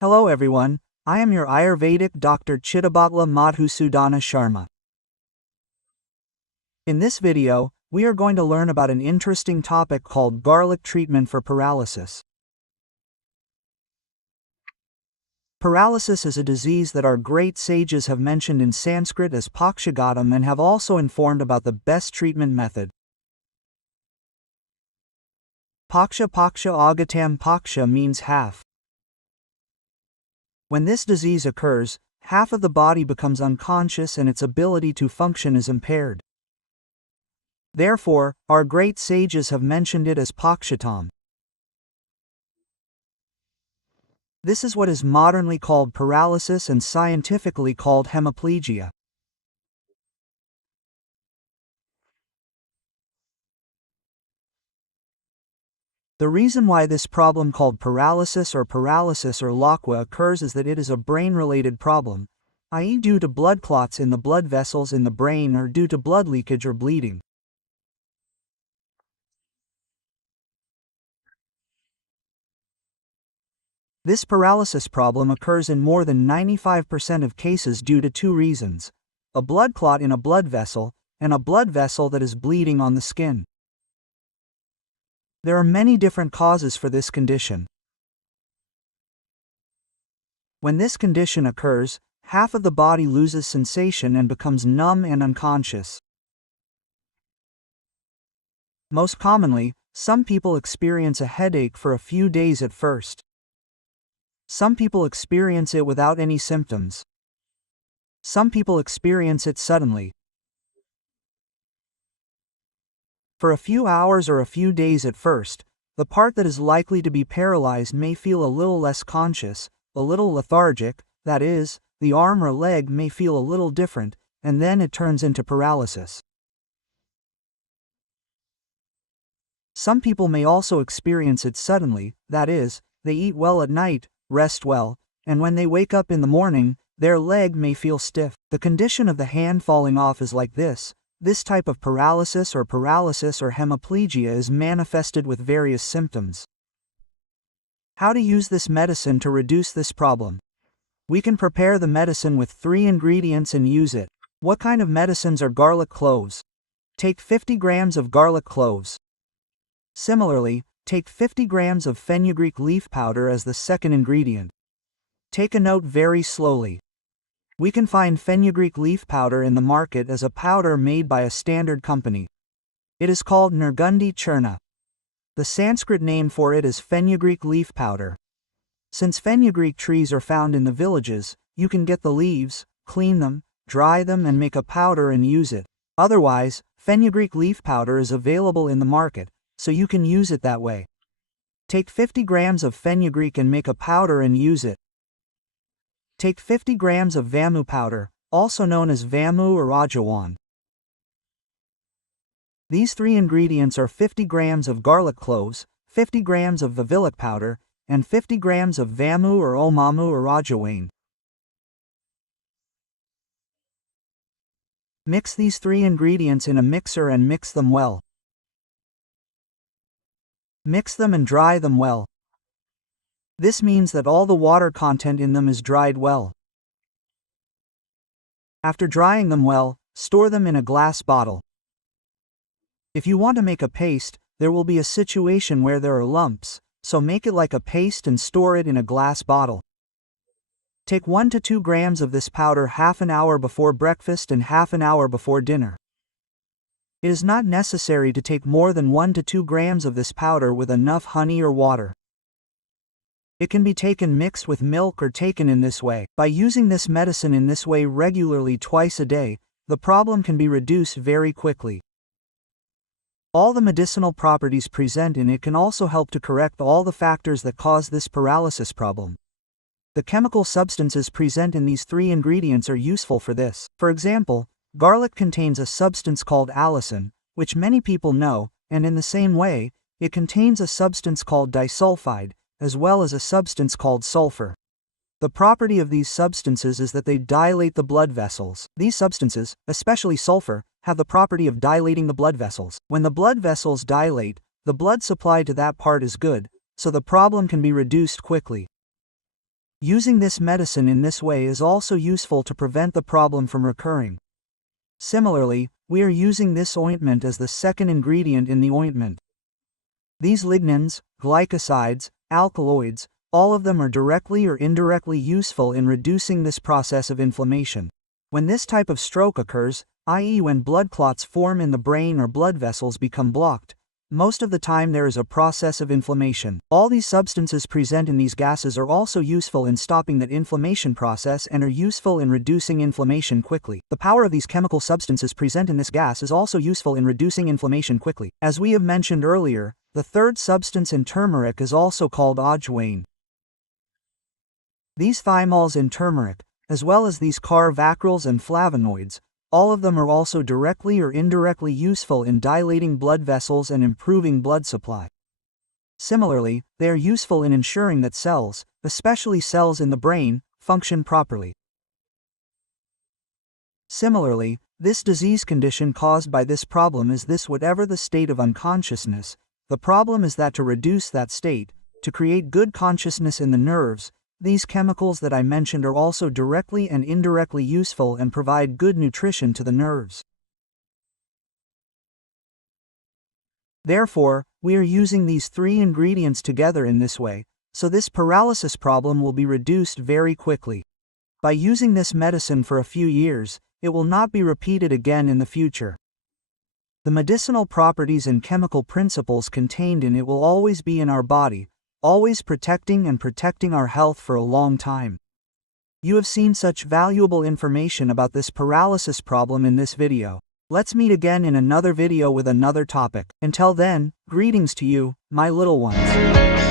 Hello everyone, I am your Ayurvedic Dr. Chittabatla Madhusudana Sharma. In this video, we are going to learn about an interesting topic called garlic treatment for paralysis. Paralysis is a disease that our great sages have mentioned in Sanskrit as pakshagatam and have also informed about the best treatment method. Paksha agatam paksha means half. When this disease occurs, half of the body becomes unconscious and its ability to function is impaired. Therefore, our great sages have mentioned it as pakshatam. This is what is modernly called paralysis and scientifically called hemiplegia. The reason why this problem called paralysis or lakwa occurs is that it is a brain-related problem, i.e. due to blood clots in the blood vessels in the brain or due to blood leakage or bleeding. This paralysis problem occurs in more than 95% of cases due to two reasons: a blood clot in a blood vessel and a blood vessel that is bleeding on the skin. There are many different causes for this condition. When this condition occurs, half of the body loses sensation and becomes numb and unconscious. Most commonly, some people experience a headache for a few days at first. Some people experience it without any symptoms. Some people experience it suddenly. For a few hours or a few days at first, the part that is likely to be paralyzed may feel a little less conscious, a little lethargic, that is, the arm or leg may feel a little different, and then it turns into paralysis. Some people may also experience it suddenly, that is, they eat well at night, rest well, and when they wake up in the morning, their leg may feel stiff. The condition of the hand falling off is like this. This type of paralysis or hemiplegia is manifested with various symptoms. How to use this medicine to reduce this problem? We can prepare the medicine with 3 ingredients and use it. What kind of medicines are garlic cloves? Take 50 grams of garlic cloves. Similarly, take 50 grams of fenugreek leaf powder as the second ingredient. Take a note very slowly. We can find fenugreek leaf powder in the market as a powder made by a standard company. It is called Nirgundi Churna. The Sanskrit name for it is fenugreek leaf powder. Since fenugreek trees are found in the villages, you can get the leaves, clean them, dry them and make a powder and use it. Otherwise, fenugreek leaf powder is available in the market, so you can use it that way. Take 50 grams of fenugreek and make a powder and use it. Take 50 grams of vamu powder, also known as vamu or ajawan. These 3 ingredients are 50 grams of garlic cloves, 50 grams of vavilic powder, and 50 grams of vamu or omamu or ajawan. Mix these 3 ingredients in a mixer and mix them well. Mix them and dry them well. This means that all the water content in them is dried well. After drying them well, store them in a glass bottle. If you want to make a paste, there will be a situation where there are lumps, so make it like a paste and store it in a glass bottle. Take 1 to 2 grams of this powder half an hour before breakfast and half an hour before dinner. It is not necessary to take more than 1 to 2 grams of this powder with enough honey or water. It can be taken mixed with milk or taken in this way. By using this medicine in this way regularly twice a day, the problem can be reduced very quickly. All the medicinal properties present in it can also help to correct all the factors that cause this paralysis problem. The chemical substances present in these 3 ingredients are useful for this. For example, garlic contains a substance called allicin, which many people know, and in the same way, it contains a substance called disulfide, as well as a substance called sulfur. The property of these substances is that they dilate the blood vessels. These substances, especially sulfur, have the property of dilating the blood vessels. When the blood vessels dilate, the blood supply to that part is good, so the problem can be reduced quickly. Using this medicine in this way is also useful to prevent the problem from recurring. Similarly, we are using this ointment as the second ingredient in the ointment. These lignans, glycosides, alkaloids, all of them are directly or indirectly useful in reducing this process of inflammation. When this type of stroke occurs, i.e. when blood clots form in the brain or blood vessels become blocked, most of the time there is a process of inflammation. All these substances present in these gases are also useful in stopping that inflammation process and are useful in reducing inflammation quickly. The power of these chemical substances present in this gas is also useful in reducing inflammation quickly. As we have mentioned earlier, the third substance in turmeric is also called ajwain. These thymals in turmeric, as well as these carvacryls and flavonoids, all of them are also directly or indirectly useful in dilating blood vessels and improving blood supply. Similarly, they are useful in ensuring that cells, especially cells in the brain, function properly. Similarly, this disease condition caused by this problem is this: whatever the state of unconsciousness, the problem is that to reduce that state, to create good consciousness in the nerves, these chemicals that I mentioned are also directly and indirectly useful and provide good nutrition to the nerves. Therefore, we are using these three ingredients together in this way, so this paralysis problem will be reduced very quickly. By using this medicine for a few years, it will not be repeated again in the future. The medicinal properties and chemical principles contained in it will always be in our body, always protecting our health for a long time. You have seen such valuable information about this paralysis problem in this video. Let's meet again in another video with another topic. Until then, greetings to you, my little ones.